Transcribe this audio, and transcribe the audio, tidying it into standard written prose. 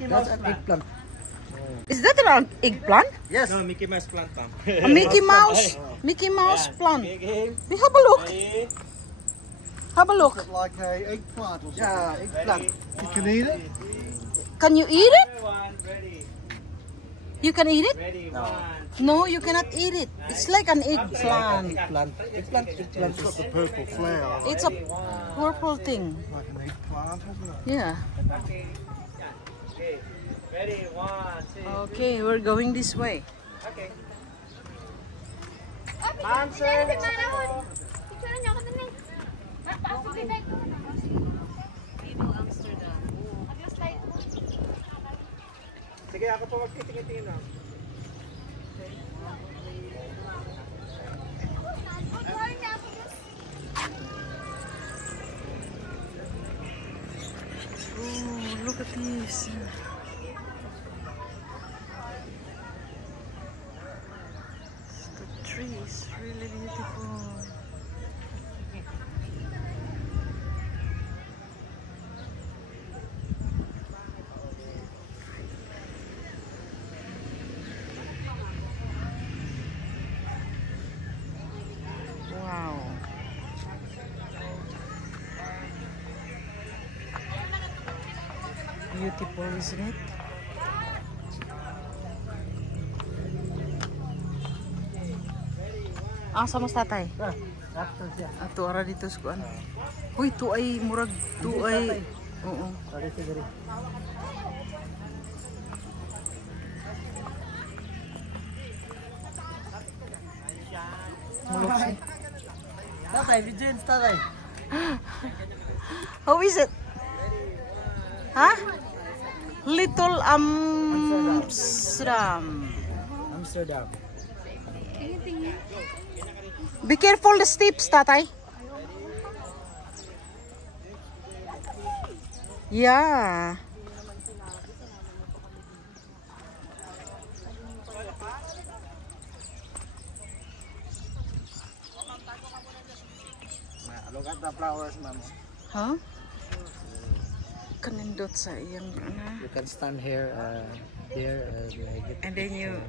That's an eggplant. Is that an eggplant? Yes. No, Mickey Mouse plant, ma'am. A Mickey Mouse. Mickey Mouse plant. We have a look. Have a look. Like a eggplant or something. Yeah, eggplant. You can eat it. Can you eat it? Ready. You can eat it? Ready. No. No, you cannot eat it. It's like an eggplant. Eggplant. Eggplant. Eggplant. It's got the purple flower. It's a purple thing. Like an eggplant, isn't it? Yeah. Okay. Ready. 1, 2. Okay, we're going this way. Okay. Answer. Sige, ako po magtitingin-tingin na. Oh, look at this. The tree is really beautiful. Wow. Beautiful, isn't it? Asa mas tatay? After siya. Ato ara dito sa kuan. Uy, tu ay murag tu ay. Oo. Sorry, sige. Tatay, video yun, tatay. How is it? Huh? Little Amsterdam. Amsterdam. Be careful the steps, tatay. Yeah. Look at the flowers, ma'am. Huh? Kanindot sa iyang ana. You can stand here, and And then you